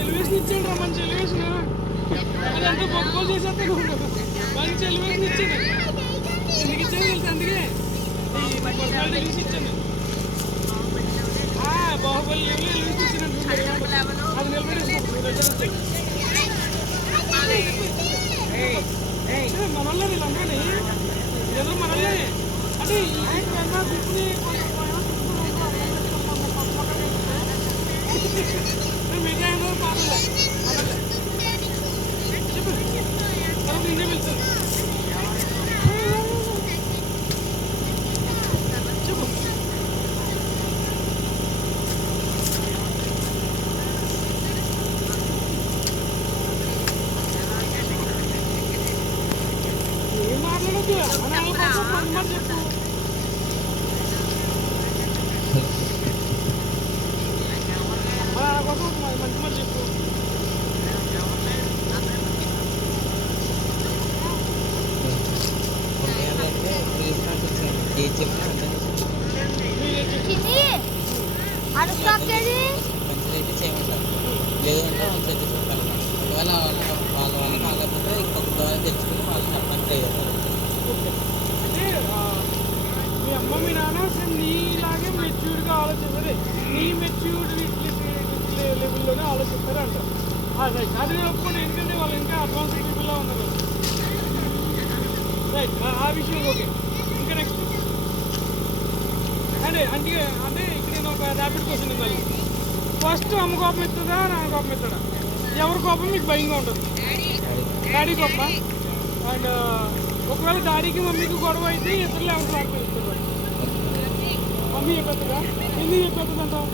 Elevation ఇచ్చాడు రా, మంచి ఎలివేషన్. అదంతా బొక్కలు చేసేస్తాడు, మంచి ఎలివేషన్ ఇచ్చాడు. ఎందుకు ఇచ్చాడు తెలుసు, అందుకే పర్సనాలిటీ చూసి ఇచ్చాను. బాహుబలి ఎలివేషన్ ఇచ్చినట్టు అది నిలబడేసుకోండి. మనల్ని వీళ్ళందరినీ ఎదురు మనల్ని అంటే మిగతా ఏదో పాటలే చెప్పు తర్వాత ఇంకే వెళ్తాను చెప్పు. ఏం మాట్లాడద్దు అని చెప్పు. కోసం మంచి మాట చెప్పు. మంచిదైతే చేయమంటారు, లేదంటే ఒకవేళ వాళ్ళ వల్ల కాకపోతే ఇంకొక ద్వారా తెలుసుకుని వాళ్ళు చెప్పడానికి ట్రై చేస్తారు. అంటే మీ అమ్మ మీ నాన్న సేమ్ నీలాగే మెచ్యూర్డ్గా ఆలోచిస్తుంది, నీ మెచ్యూర్డ్ లెవెల్లోనే ఆలోచిస్తారు అంటారు. రైట్, అది ఒప్పుకోండి, ఎందుకంటే వాళ్ళు ఇంకా అడ్వాన్స్ పీపుల్లా ఉన్నారు. రైట్, ఆ విషయం ఓకే. ఇంకా నెక్స్ట్ అంటే అంటే ఇక్కడ నేను ఒక ర్యాపిడ్ క్వశ్చన్ ఇవ్వాలి. ఫస్ట్ అమ్మ కోపం ఎత్తుందా, నాన్న కోపం ఎత్తాడా? ఎవరి కోపం మీకు భయంగా ఉంటుంది? డాడీ కోప. అండ్ ఒకవేళ డాడీకి మమ్మీకి గొడవ అయితే ఇద్దరు ఎవరు కోపం ఇస్తారు? మమ్మీ చెప్పేస్తుందా? ఎందుకు చెప్పేస్తుంది అంటావు?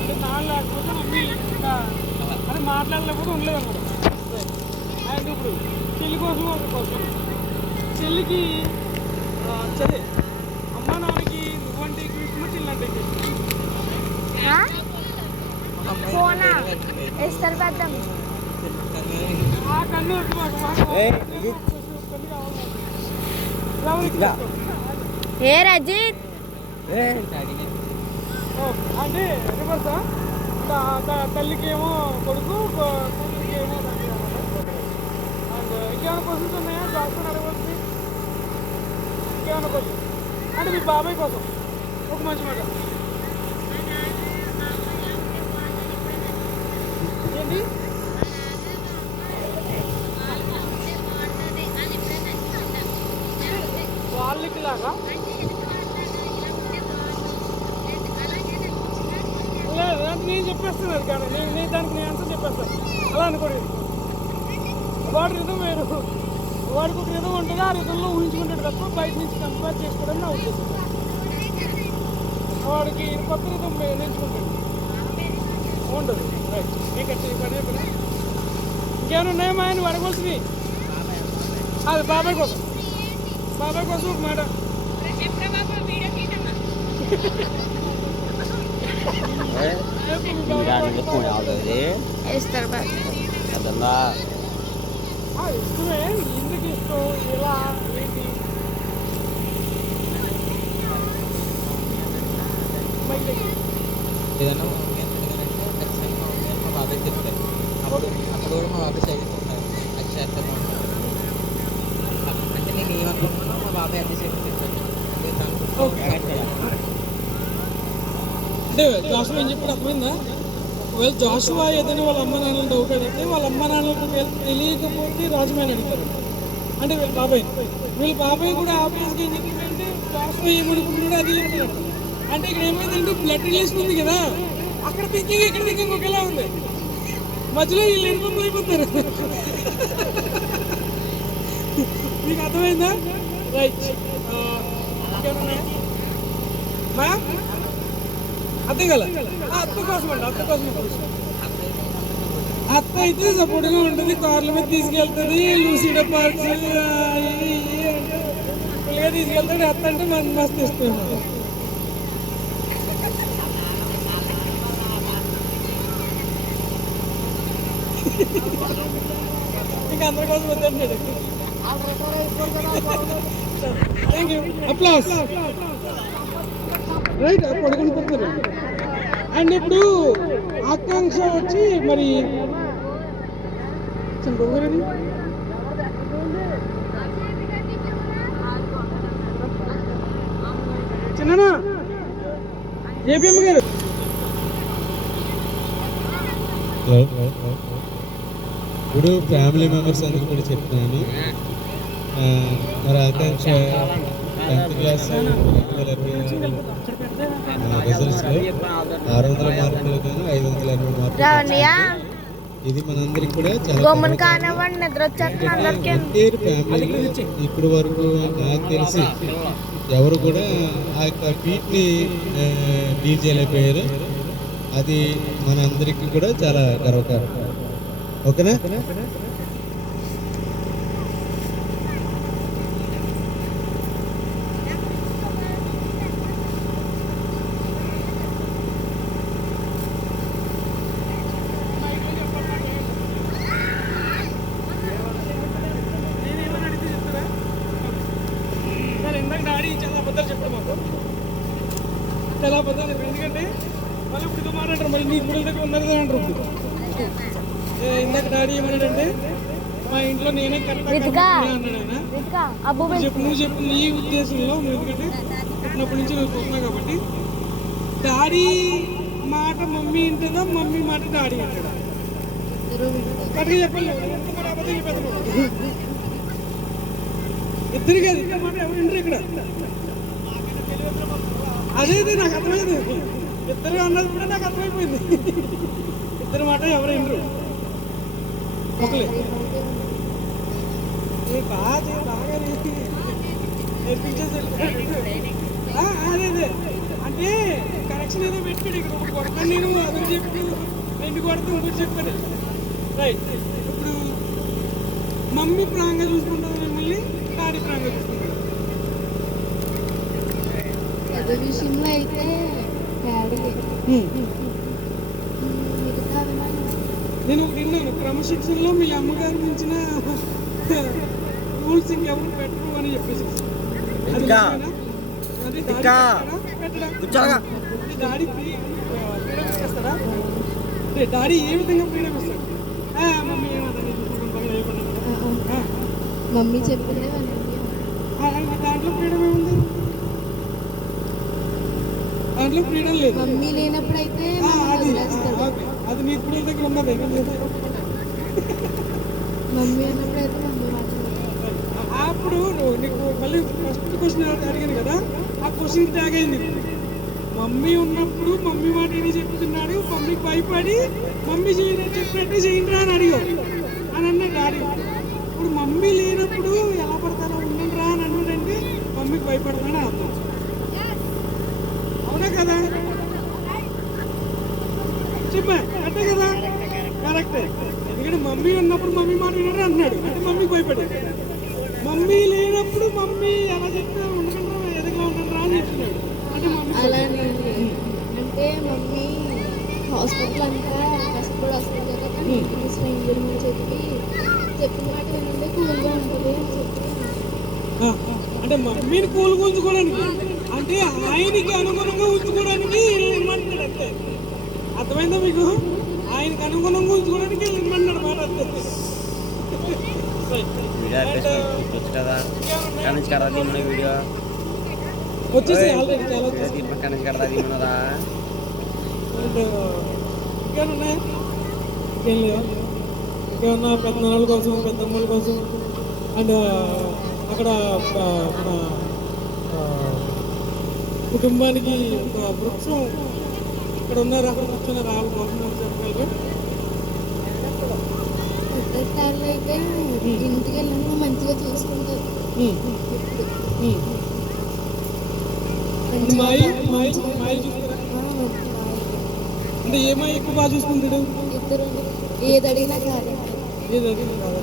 అంటే నాన్న లేకపోతే మమ్మీ ఇంకా అంటే మాట్లాడలేకపోతే ఉండలేదు అన్నమాట. అండ్ ఇప్పుడు చెల్లి కోసం ఒక క్వశ్చన్. చెల్లికి చదివే అమ్మ నాన్నకి నువ్వంటే ఇష్టమా, చెల్లి అంటే ఇష్టం? ఆ కన్ను ఏ రజిత్ అంటే రివర్సా? తల్లికి ఏమో కొడుకు, కూతురికి ఏమో తండ్రి అన్నమాట. అండ్ ఇంకేమైనా క్వశ్చన్స్ ఉన్నాయా? జాస్మిన్ అడగవచ్చు. ఇంకేమైనా క్వశ్చన్ అంటే మీ బాబాయ్ కోసం ఒక మంచి మాట ఏంటి? వాళ్ళకి లాగా లేదు, నేను చెప్పేస్తున్నాను కానీ నేను దానికి నేను ఆన్సర్ చెప్పేస్తాను. అలా అనుకోండి, వాడి రిధం వేరు, వాడికి ఒక రిధం ఉంటుంది, ఆ రిధంలో ఊహించుకుంటాడు తప్ప బయట నుంచి కంపేర్ చేసుకోవడం నా ఉద్దేశం. వాడికి కొత్త రిధం నేర్చుకుంటాడు ఉండదు. రైట్, నీకు పని చెప్పిన ఇంకేమైనా ఉన్నాయా మా ఆయన అడగవలసినవి? అది బాబాయ్ కోసం ఒక మాట. ఇష్టమే, ఎందుకు ఇష్టం, ఎలా, ఏంటి? ఏదైనా మా బాబాయ్ చెప్తారు, అప్పుడు కూడా మా బాబాయ్ సైడ్ ఉంటారు, అది చేస్తాను అంటే నేను ఏమనుకుంటున్నానో మా బాబాయ్ అదే సైడ్ చెప్తాను. అంటే జాషువా ఏం చెప్పాడు అర్థమైందా? ఒకవేళ జాషువా ఏదైనా వాళ్ళ అమ్మ నాన్నలు డౌట్ అడిగితే వాళ్ళ అమ్మ నాన్నలకు తెలియకపోతే రాజుమని అడుగుతారు. అంటే బాబాయ్ వీళ్ళ బాబాయ్ కూడా ఆబ్వియస్గా ఏం చెప్తాడంటే జాషువా ఏమనుకుంటున్నాడో అది చెప్తున్నాడు. అంటే ఇక్కడ ఏమైందంటే బ్లడ్ రిలేషన్ ఉంది కదా, అక్కడ థింకింగ్ ఇక్కడ థింకింగ్ ఒకేలా ఉంది, మధ్యలో వీళ్ళు ఎన్నుకుంటూ అయిపోతారు. మీకు అర్థమైందా? రైట్, మా అర్థం కదా, అత్త కోసం అండి, అత్త కోసం. అత్త అయితే సపోర్ట్గా ఉంటుంది, కార్ల మీద తీసుకెళ్తుంది, లూసిడో పార్క్స్ ఫుల్గా తీసుకెళ్తాడు. అత్త అంటే మస్తు ఇస్తుంది. ఇంకా అందరి కోసం వద్దంటాడు. Thank you. అప్లాస్. రైట్, పడుకుని పోతారు. అండ్ ఇప్పుడు ఆకాంక్ష వచ్చి మరి చిన్న జేపీఎం గారు ఇప్పుడు ఫ్యామిలీ మెంబర్స్ అందరూ కూడా చెప్తున్నాను. మరి ఆకాంక్ష 10th క్లాస్ 2026 రిజల్ట్స్లో 600 మార్కులు కానీ 580 మార్కులు. ఇది మనందరికి కూడా చాలా ఫ్యామిలీ. ఇప్పటి వరకు నాకు తెలిసి ఎవరు కూడా ఆ యొక్క ఫీట్ని డీల్ చేయలేకపోయారు. అది మన అందరికీ కూడా చాలా గర్వకారణం. ఓకేనా? చాలా అబద్ధాలు చెప్పారు. ఎందుకంటే మళ్ళీ ఇప్పుడు మాట్లాడరు, మళ్ళీ నీ గుడి దగ్గర ఉన్నది అంటారు. ఇందాక డాడీ ఏమన్నాడంటే మా ఇంట్లో నేనే కరెక్ట్ అన్నాడు ఆయన. నువ్వు చెప్పు నీ ఉద్దేశంలో, ఎందుకంటే పుట్టినప్పటి నుంచి నువ్వు చూస్తున్నావు కాబట్టి డాడీ మాట మమ్మీ వింటుందా, మమ్మీ మాట డాడీ వింటాడా? కరెక్ట్గా చెప్పండి. అబద్ధం చెప్పేది ఇద్దరు కాదు, ఇద్దరు మాట ఎవరు వింటారు ఇక్కడ? అదే నాకు అర్థమైంది. ఇద్దరు అన్నది కూడా నాకు అర్థమైపోయింది. ఇద్దరు మాట ఎవరు వినరు. ఒకలే బాగా నేర్పించేసి అదే అంటే కనెక్షన్ ఏదో పెట్టాడు. ఇక్కడ ఒకటి కొడతాను నేను, అదని చెప్పి 2 కొడతాను, ఒకటి చెప్పాడు. రైట్. ఇప్పుడు మమ్మీ ప్రాంగా చూసుకుంటుంది మిమ్మల్ని, డాడీ ప్రాంగా చూసుకుంటాడు. చదువు విషయంలో అయితే నేను విన్నాను, క్రమశిక్షణలో మీ అమ్మగారు మించిన రూల్స్ ఇంకెవరు పెట్టరు అని చెప్పేసి. డాడీ ఫ్రీడమ్ ఇచ్చేస్తారా? డాడీ ఏ విధంగా ఫ్రీడమ్ ఇస్తాడు? మమ్మీ చెప్పింది దాంట్లో ఫ్రీడమ్ ఏముంది? దాంట్లో ఫ్రీడమ్ లేదు. మమ్మీ లేనప్పుడు అయితే అది నీ ఇప్పుడు దగ్గర ఉన్నది. మమ్మీ అన్నప్పుడు అయితే మమ్మీ అప్పుడు నీకు మళ్ళీ ఫస్ట్ క్వశ్చన్ అడిగాను కదా, ఆ క్వశ్చన్ ట్యాగ్ అయింది. మమ్మీ ఉన్నప్పుడు మమ్మీ మాట ఏమి చెప్తున్నాడు, మమ్మీకి భయపడి మమ్మీ చెప్పినట్టు చేయండి అని అడిగావు అని అన్నా డాడీ. ఇప్పుడు మమ్మీ లేనప్పుడు ఎలా పడతారో ఉండండి రా అని అన్నాడంటే మమ్మీకి భయపడతానని అర్థం. అవునా కదా? చెప్పా కరెక్టే కదా? కరెక్టే. ఎందుకంటే మమ్మీ ఉన్నప్పుడు మమ్మీ మాట వినరు అంటున్నాడు, అంటే మమ్మీకి భయపడ్డాడు. మమ్మీ లేనప్పుడు మమ్మీ ఎలా చెప్తే ఉండకుండా ఎదుగుగా ఉండరా అని చెప్తున్నాడు, అంటే మమ్మీ అలానే. అంటే మమ్మీ హాస్పిటల్ అంతా కష్టపడి వస్తుంది కదా, కానీ స్ట్రేంజర్ మీద చెప్పిన మాట ఏంటంటే కూల్గా ఉంటుంది అని చెప్పి. అంటే మమ్మీని కూల్ ఉంచుకోవడానికి, అంటే ఆయనకి అనుగుణంగా ఉంచుకోవడానికి ఇమ్మంటాడు అంతే. అర్థమైందా మీకు? ఆయనకి అనుగుణంగా ఉంచుకోవడానికి ఇమ్మన్నాడు మాట అంతే. వచ్చేసి ఆల్రెడీ చాలా ఇంకేమన్నాయా? ఇంకేం లేదా? ఇంకేమన్నా పెద్దనాళ్ళ కోసం, పెద్దమ్మల కోసం, అండ్ అక్కడ మన కుటుంబానికి ఒక వృక్షం ఇక్కడ ఉన్నారు, అక్కడ కూర్చున్నారు. వాళ్ళు కోసం చెప్పగలరు. పెద్దసార్లు అయితే ఇంటికి వెళ్ళినప్పుడు మంచిగా చూసుకుంటారు. అంటే ఏమై ఎక్కువ బాగా చూసుకుంటాడు? ఇద్దరు ఏది అడిగినా కాదు, ఏది అడిగినా కాదు.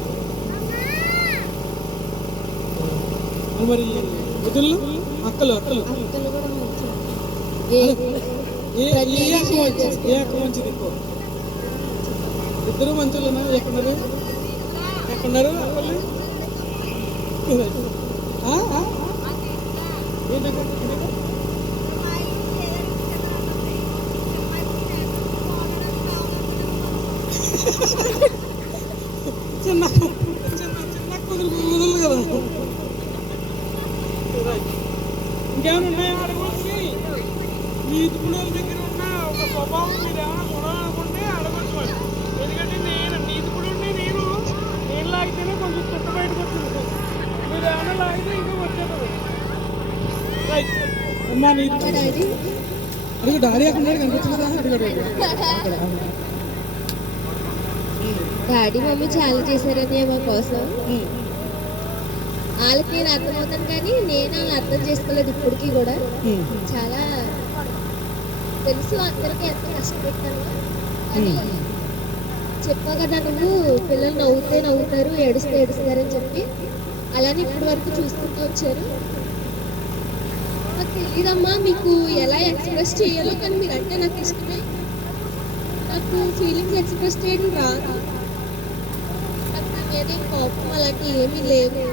మరి వదులు అక్కలు అక్కలు కూడా మంచిగా ఏ అక్క మంచిది ఎక్కువ? ఇద్దరు మంచులున్నా? ఎక్కడున్నారు అక్కలు? ఆ? ఆ? ఏంటంటే చిన్న చిన్న చిన్న కుదురు కదా. ఇంకేమైనా ఉన్నాయా అడగవచ్చు? మీ ఇతుకుల దగ్గర ఉన్న ఒక స్వభావం మీరు ఏమైనా కొనాలనుకుంటే అడగచ్చు మరి. ఎందుకంటే నీ ఇతుకుడుండి నేను లాగితేనే కొంచెం చుట్ట బయటకు వచ్చింది. మీరు ఏమైనా లాగితే ఇంకా వచ్చేస్తుంది. రైట్ అమ్మా నీ డాడీ అడుగు. డాడీ అక్కడ కనిపించలేదా? అడిగాడు. డాడీ మమ్మీ చాలా చేశారని మా కోసం. వాళ్ళకి నేను అర్థమవుతాను కానీ నేను వాళ్ళని అర్థం చేసుకోలేదు ఇప్పటికీ కూడా. చాలా తెలుసు అందరికీ ఎంత కష్టపెట్టాను కానీ చెప్పావు కదా నువ్వు పిల్లలు నవ్వుతే నవ్వుతారు ఏడిస్తే ఏడుస్తారని చెప్పి అలానే ఇప్పటి వరకు చూసుకుంటూ వచ్చారు. నాకు తెలియదమ్మా మీకు ఎలా ఎక్స్ప్రెస్ చేయాలో కానీ మీరంటే నాకు ఇష్టమే. నాకు ఫీలింగ్స్ ఎక్స్ప్రెస్ చేయడం రాదు. నాకు నా మీద కోపం అలాంటివి ఏమీ లేవు.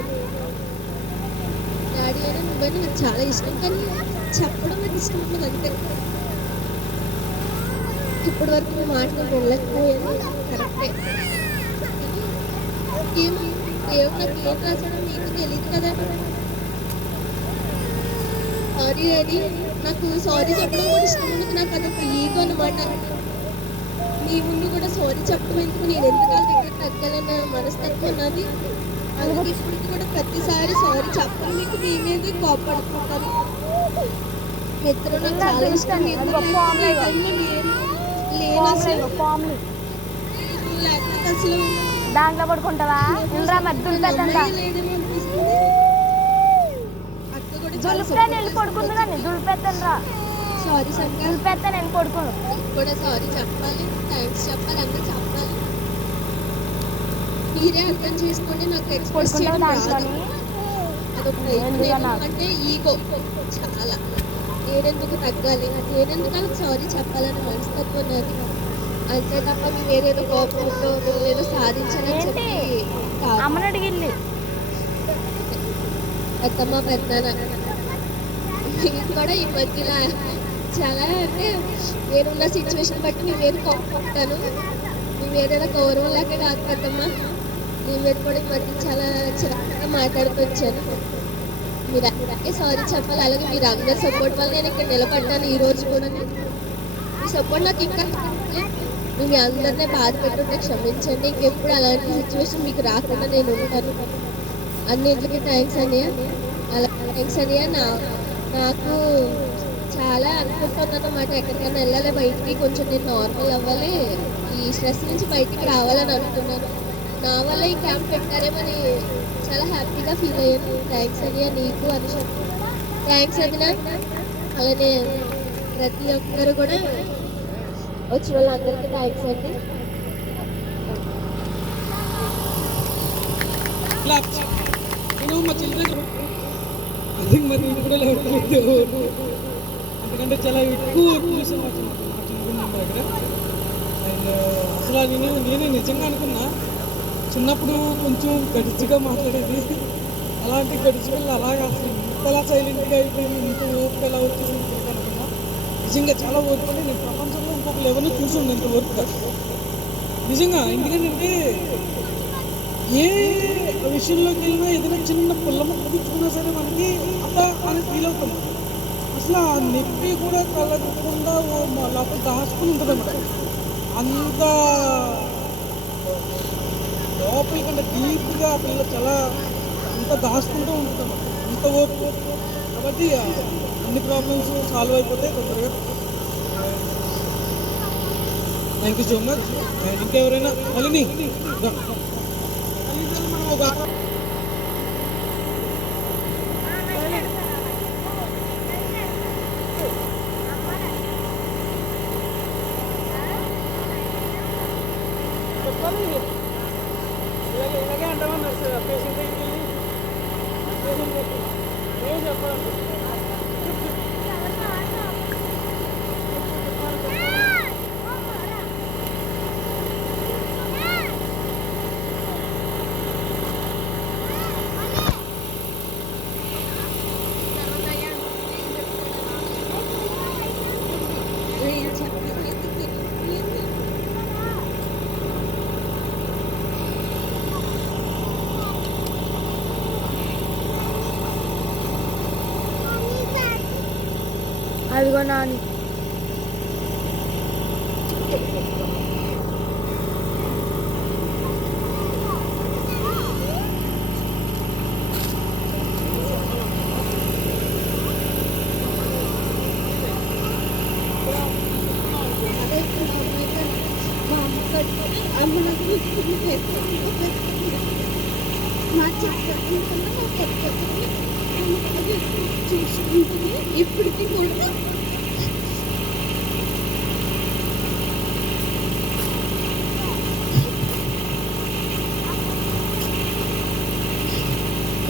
డాడీ అయినా నువ్వైనా నాకు చాలా ఇష్టం కానీ చెప్పడం నాకు ఇష్టం ఉండదు అంతే. ఇప్పటి వరకు నువ్వు మాటలు ఉండలేకపోయాను కరెక్టే. ఏమో దేవుడు నాకు ఏం రాసాడో మీకు తెలియదు కదా. సారీ డాడీ, నాకు సారీ చెప్పడం కూడా ఇష్టం ఉండదు. నాకు అదొక ఈగో అనమాట. నీ ముందు కూడా సారీ చెప్పడం ఎందుకు, నేను ఎందుకు వాళ్ళ దగ్గర తగ్గాలన్న మనస్తత్వం ఉన్నది. అందుకే ఇప్పటికి కూడా ప్రతిసారి సారీ చెప్పడం మీకు మీ మీద కోపడుతుంటాను. మిత్రులు నాకు చాలా ఇష్టం. లేకపోతే అసలు దాంట్లో పడుకుంటావా? దులిపేస్తాను వెళ్ళి పడుకుంది కానీ దులిపేస్తాను రా. సారీ సంగా దులిపేస్తాను వెళ్ళి పడుకోను. కూడా సారీ చెప్పాలి, థ్యాంక్స్ చెప్పాలి, అన్నీ చెప్పాలి. మీరే అర్థం చేసుకోండి. నాకు ఎక్స్ప్రెస్ చేయడం రాదు. అదొక అంటే ఈగో చాలా. నేనెందుకు తగ్గాలి, నేనెందుకు వాళ్ళకి సారీ చెప్పాలని మనస్తత్వం ఉన్నది అంతే తప్ప మేము ఏదేదో కోపంతో ఏదో సాధించాలని చెప్పి కాదు. అమ్మని అడిగిల్లి పెద్దమ్మ పెద్దనాన్న మీరు కూడా ఈ మధ్యలో చాలా అంటే నేనున్న సిచ్యువేషన్ బట్టి మీ మీద కోపడతాను. మీ మీద ఏదో గౌరవం లేక కాదు పెద్దమ్మ. మీ మీద కూడా ఈ మధ్య చాలా చిరాకుగా మాట్లాడుతూ వచ్చాను. మీరు అందరికీ సారీ చెప్పాలి. అలాగే మీరు అందరి సపోర్ట్ వల్ల నేను ఇక్కడ నిలబడ్డాను ఈ రోజు కూడా. మీ సపోర్ట్ నాకు ఇంకా మీ అందరినీ బాధ పెట్టుంటే క్షమించండి. ఇంకెప్పుడు అలాంటి సిచ్యువేషన్ మీకు రాకుండా నేను ఉంటాను. అన్నింటికి థ్యాంక్స్ అన్నయ్య. అలా థ్యాంక్స్ అన్నయ్య. నాకు చాలా అనుకుంటున్నాను అన్నమాట. ఎక్కడికైనా వెళ్ళాలి బయటికి, కొంచెం నేను నార్మల్ అవ్వాలి, ఈ స్ట్రెస్ నుంచి బయటికి రావాలని అనుకున్నాను. నా వల్ల ఈ క్యాంప్ పెట్టారేమని చాలా హ్యాపీగా ఫీల్ అయ్యాను. థ్యాంక్స్ అన్నయ్య నీకు అనుష. థ్యాంక్స్ అదిన. అలానే ప్రతి ఒక్కరు కూడా వచ్చిన వాళ్ళందరికీ థ్యాంక్స్ అండి. నేను మా చిల్డ్రన్ అది మరి ఇప్పుడే లేకపోతే ఎందుకంటే చాలా ఎక్కువ చూసాను మా చిన్న దగ్గర. అండ్ అసలు నేనే నిజంగా అనుకున్నా చిన్నప్పుడు కొంచెం గడిచిగా మాట్లాడేది. అలాంటి గడిచి పిల్లలు అలాగా అసలు ఇంతలా సైలెంట్గా అయిపోయింది, ఇంత ఓపిక ఎలా వచ్చేసింది అనుకున్నా. నిజంగా చాలా ఓపిక. నేను ప్రపంచంలో ఇంకొకరు ఎవరిని చూసింది ఇంత ఓపిక నిజంగా. ఎందుకంటే ఏ విషయంలోకి వెళ్ళినా ఏదైనా చిన్న పుల్లమ్మ కుదుర్చుకున్నా సరే మనకి అబ్బా అని ఫీల్ అవుతాం. అసలు ఆ నొప్పి కూడా కలగకుండా లోపల దాచుకుని ఉంటుంది అన్నమాట. అంత లోపలి కంటే డీప్గా ఆ పిల్ల చాలా అంత దాచుకుంటూ ఉంటుంది అన్నమాట. అంత ఓర్పు కాబట్టి అన్ని ప్రాబ్లమ్స్ సాల్వ్ అయిపోతాయి తొందరగా. Thank you so much. ఇంకెవరైనా మళ్ళీ మనం ఒక చెప్పాలి. ఇలాగే అంటామన్నారు సార్ పేషెంట్ దగ్గరికి వెళ్ళి ఏం చెప్పాలంటే అదిగో నాని. చూసుకుంటుంది ఇప్పటికీ కూడా.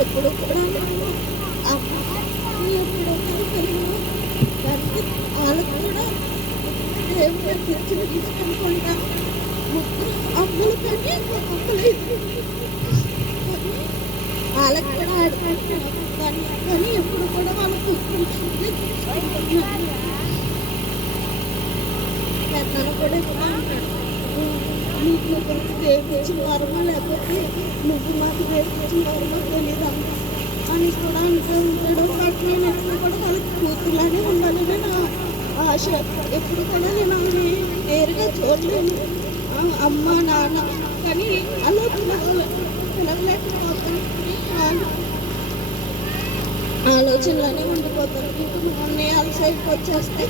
ఎప్పుడు కూడా అమ్మ ఎప్పుడు దానికి వాళ్ళకు కూడా దేవుడు తెచ్చిన తీసుకుంటా ముగ్గురు అమ్మలు కంటే ఒక్కొక్కరు వాళ్ళకి కూడా ఆడుకుంటున్నారు కానీ ఎప్పుడు కూడా వాళ్ళకు పెద్దలు కూడా ఇలా అంటాడు, నీకు ఒకరికి దేవుడు ఇచ్చిన వరమో లేకపోతే నువ్వు మాకు దేవుడు ఇచ్చిన వరమో తెలియదమ్మా అని కూడా అంటూ ఉంటాడు. బట్ నేను ఎప్పుడు కూడా వాళ్ళకి కూతురులానే ఉండాలని నా ఆశ. ఎప్పుడు కూడా నేను ఆమె నేరుగా చూడలేను, అమ్మ నాన్న, కానీ అలా పిలవలేకపోతాను. ఆలోచనలోనే ఉండిపోతాను. ఇంకా మా అన్నయ్య వాళ్ళ సైడ్కి వచ్చేస్తే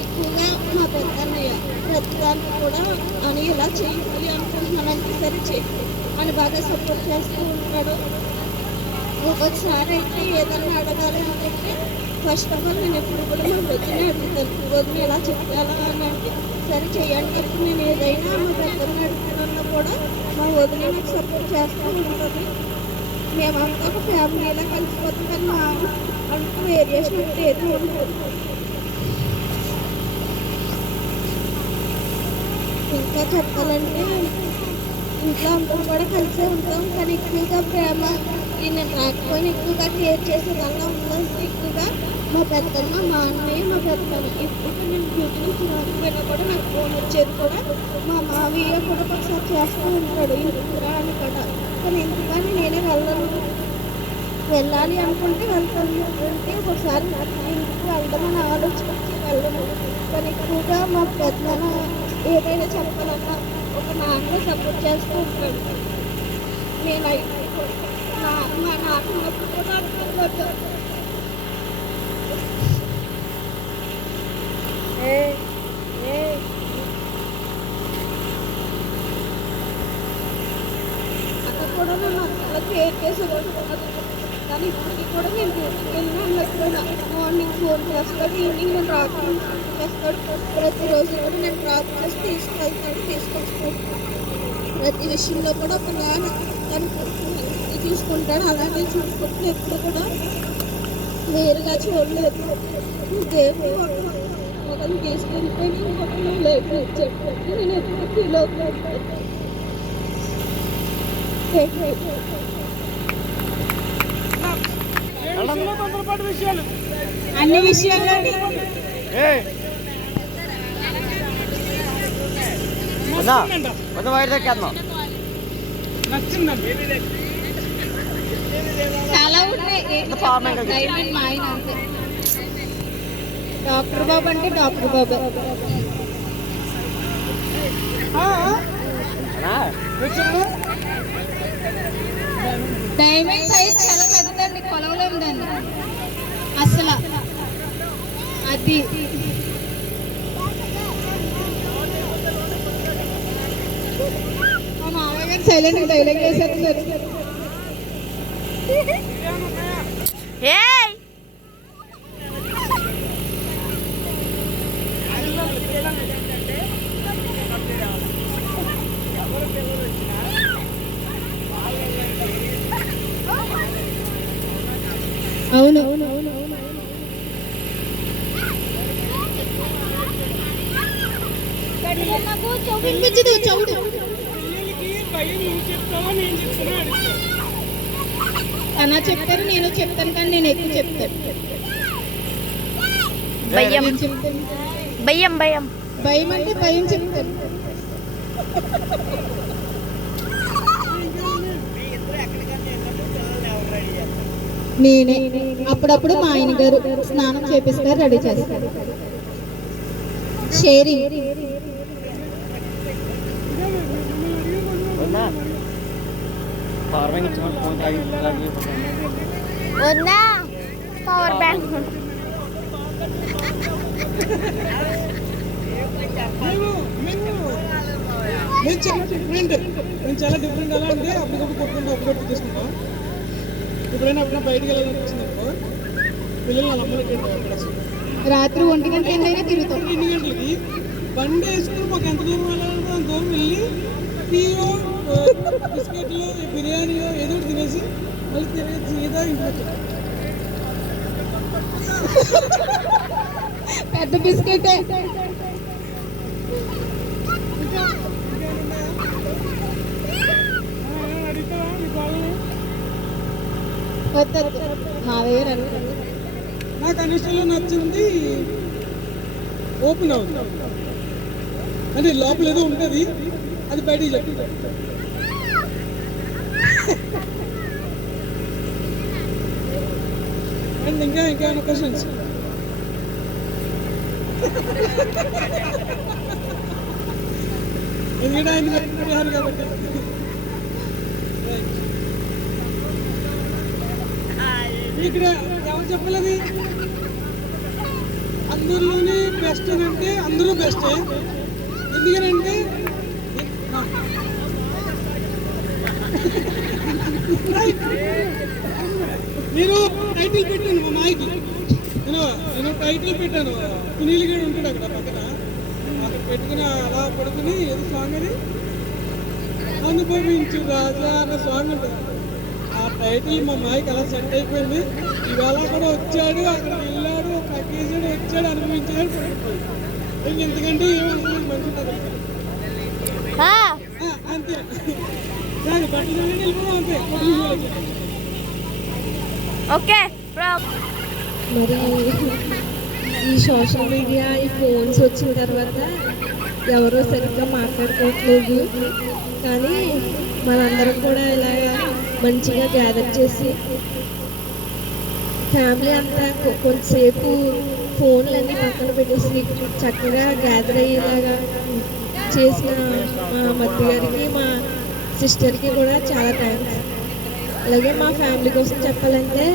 ఎక్కువగా మా పెద్దదాన్ని కూడా అని ఇలా చేయాలి అనుకుంటున్నానంటే సరే చేయి అని బాగా సపోర్ట్ చేస్తూ ఉంటాడు. ఒక్కొక్కసారి అయితే ఏదన్నా అడగాలి అంటే ఫస్ట్ ఆఫ్ ఆల్ నేను ఎప్పుడు కూడా మా వదినే అడుగుతాను, వదిన ఎలా చెప్పాలా అని అంటే సరే చేయండి. అప్పుడు నేను ఏదైనా మా పెద్దని అడుగుతున్నా కూడా మా వదిన నాకు సపోర్ట్ చేస్తూ ఉంటుంది. మేమంతా ఒక ఫ్యామిలీలా కలిసిపోతాం కానీ మా అంటూ వేరియేషన్ అంటే ఏది ఉండదు. ఇంకా చెప్పాలంటే ఇంట్లో అందరం కూడా కలిసే ఉంటాం కానీ ఎక్కువగా ప్రేమ నేను రాకపోయినా ఎక్కువగా కేర్ చేసేదల్లా ఉందంటే ఎక్కువగా మా పెద్దమ్మ, మా అన్నయ్య, మా పెద్దమ్మ. ఇప్పుడు నేను డ్యూటీ నుంచి రాకపోయినా కూడా నాకు ఫోన్ వచ్చేది కూడా మా మావయ్య కూడా ఒకసారి చేస్తూ ఉంటాడు ఇంటికి రా అని కూడా. కానీ ఎందుకని నేనే వెళ్ళాలి అనుకుంటే వెళ్తాను, అంటే ఒకసారి ఇంటికి వెళ్దామని ఆలోచించి వెళ్ళను. కానీ ఎక్కువగా మా పెద్దనాన్న ఏదైనా చెప్పాలన్నా ఒక నాన్న సపోర్ట్ చేస్తూ ఉంటాడు. నేను మా నాన్న ఉన్నప్పుడు కూడా అనుకోవద్దు. అక్కడ కూడా నన్ను అంతలా కేర్ చేసేవాడు కానీ ఇప్పటికీ కూడా నేను వెళ్ళినా అన్నట్టుగా మార్నింగ్ ఫోన్ చేస్తాడు, ఈవినింగ్ నేను రాత్రి చేస్తాడు. ప్రతిరోజు కూడా నేను డ్రాప్ చేసి తీసుకొస్తాడు. ప్రతి విషయంలో కూడా ఒక నాన్న తను చూసుకుంటాడు. అలాగే చూసుకుంటే ఎప్పుడు కూడా వేరుగా చూడలేదు. దేవుడు ఒకరిని తీసుకెళ్ళిపోయి ఇంకొకరు లైఫ్ ఇచ్చాడు. నేను ఎప్పుడు ఫీల్ అవుతాను. అన్ని విషయాల్లో చాలా ఉన్నాయి. మా ఆయన అంతే, డాక్టర్ బాబు అంటే డాక్టర్ బాబు. డైమండ్ సైజ్ చాలా పెద్దదండి, కొలవలేము దాన్ని అసలు. అది మా మామయ్య గారు సైలెంట్ డైలాగ్ వేసేస్తున్నారు. అవును వినిపించదు చౌడు. తన చెప్తారు, నేను చెప్తాను, కానీ నేను ఎక్కువ చెప్తాను. భయం భయం భయం భయం అంటే భయం చెప్తాను. నేనే. అప్పుడప్పుడు మా ఆయన గారు స్నానం చేపిస్తారు, రెడీ చేస్తారు. షేరింగ్. వద్దా పవర్ బ్యాంక్ మేము చాలా డిఫరెంట్ ఎలా అంటే అప్పటికప్పుడు కొట్టుకుంటూ అప్పుడు తీసుకుంటాం. ఎప్పుడైనా బయటికి వెళ్ళాలని వచ్చిందనుకో పిల్లలు వాళ్ళ అమ్మలు రాత్రి 1 గంట ఎంతైనా తిరుగుతాం. 2 గంటలకి బండి వేసుకుని మాకు ఎంత దూరం వెళ్ళాలంటే అంత దూరం వెళ్ళి టీయో బిస్కెట్లు బిర్యానీయో ఏదో ఒకటి తినేసి మళ్ళీ తిరిగి సీదా ఇంటికి వచ్చాం. పెద్ద బిస్కెట్. మావయ్య నాకు అన్నిటిలో నచ్చింది ఓపెన్ అవుతుంది అంటే లోపల ఏదో ఉంటుంది అది బయటికి చెప్పి. అండ్ ఇంకా ఏమైనా క్వశ్చన్స్? ఎందుకంటే ఆయన అడిగారు కాబట్టి. ఇక్కడ ఎవరు చెప్పలేదు అందరిలోనే బెస్ట్ అంటే అందరూ బెస్టే. ఎందుకనంటే నేను టైటిల్ పెట్టాను మా మాయకి. నేను టైటిల్ పెట్టాను. సునీల్ గారు ఉంటాడు అక్కడ పక్కన, అక్కడ పెట్టుకుని అలా పడుకుని ఏదో సాంగ్ అది అనుభవించు రాజా అన్న సాంగ్ ఉంటుంది. ఆ టైటిల్ మా మాయకి అలా సెట్ అయిపోయింది. ఇవాళ కూడా వచ్చాడు, అక్కడ వెళ్ళాడు, ప్యాకేజాడు, వచ్చాడు, అనుభవించాడు. ఇంకెందుకంటే ఏమనుకోలేదు మంచి అంతే. సరే బట్టలు వెళ్ళిపోవడం అంతే. ఓకే. మరి ఈ సోషల్ మీడియా, ఈ ఫోన్స్ వచ్చిన తర్వాత ఎవరో సరిగ్గా మాట్లాడుకోవట్లేదు. కానీ మనందరం కూడా ఇలాగా మంచిగా గ్యాదర్ చేసి ఫ్యామిలీ అంతా కొంతసేపు ఫోన్లన్నీ పక్కన పెట్టేసి చక్కగా గ్యాదర్ అయ్యేలాగా చేసిన మా మధ్య గారికి, మా సిస్టర్కి కూడా చాలా థ్యాంక్స్. అలాగే మా ఫ్యామిలీ కోసం చెప్పాలంటే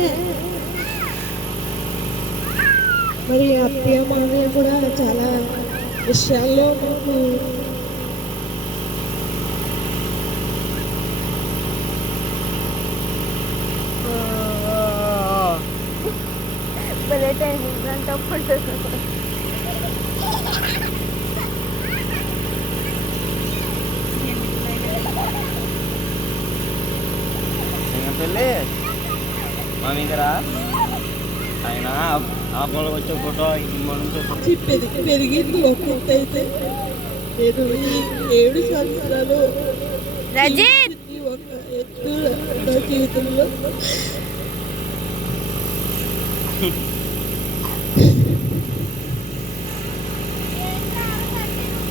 మరి అత్తయ్య మామయ్య కూడా చాలా విషయాల్లో మాకు పెళ్ళి మా మీదరా ఆయన ఆ పొలం వచ్చే ఫోటో పెరిగింది. ఒక్కొక్క అయితే నేను ఈ 7 సంవత్సరాలు రజిత్ ఈ ఒక ఎత్తు నా జీవితంలో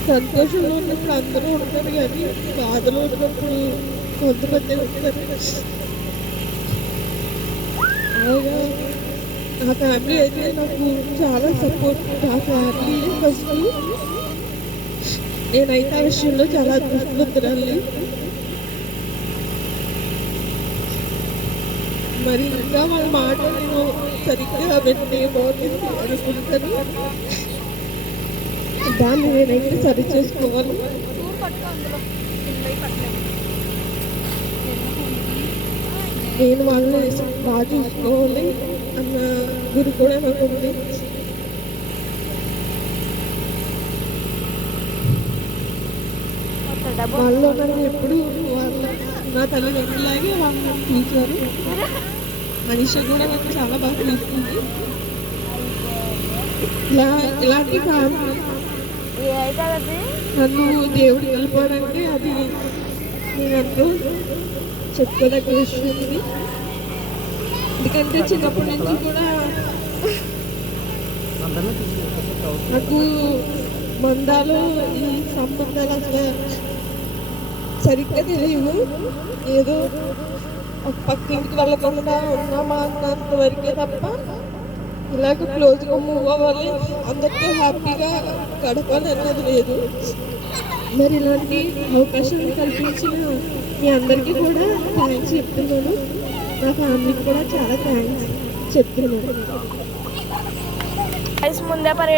సంతోషంలో ఉన్నప్పుడు అందరూ ఉంటారు, కానీ బాధలో ఉన్నప్పుడు కొంతమంది ఉంటారు. అలాగా నా ఫ్యామిలీ అయితే నాకు చాలా సపోర్ట్. నా ఫ్యామిలీ ఫస్ట్. నేనైతే ఆ విషయంలో చాలా అదృష్టవంతురాలి. మరి ఇంకా వాళ్ళ మాట నేను సరిగ్గా వింటే బాగుంది అనుకుంటాను. దాన్ని నేనైతే సరి చేసుకోవాలి. నేను వాళ్ళని బాగా చూసుకోవాలి అన్న గురి కూడా నాకు ఉంది. వాళ్ళు నన్ను ఎప్పుడు నా తల్లిదండ్రులాగే వాళ్ళు నన్ను చూశారు. మనిషి కూడా నాకు చాలా బాగా చూస్తుంది. ఇలాంటి ఫ్యామిలీ నన్ను దేవుడు వెళ్ళిపోవడానికి అది నేనంటూ చెప్పుకోదగ్గ విషయం ఇది. ఎందుకంటే చిన్నప్పటి నుంచి కూడా నాకు బంధాలు, ఈ సంబంధాలు అసలు సరిగ్గా తెలియవు. ఏదో ఒక పక్కింటికి వెళ్ళకుండా ఉన్నామా అన్నంత వరకే తప్ప ఇలాగ క్లోజ్గా మూవ్ అవ్వాలి, అందరితో హ్యాపీగా గడపాలి అన్నది లేదు. మరి ఇలాంటి అవకాశాలు కల్పించిన మీ అందరికీ కూడా థ్యాంక్స్ చెప్తున్నాను. నా ఫ్యామిలీకి కూడా చాలా థ్యాంక్స్ చెప్తున్నాను. ముందే పరేడ్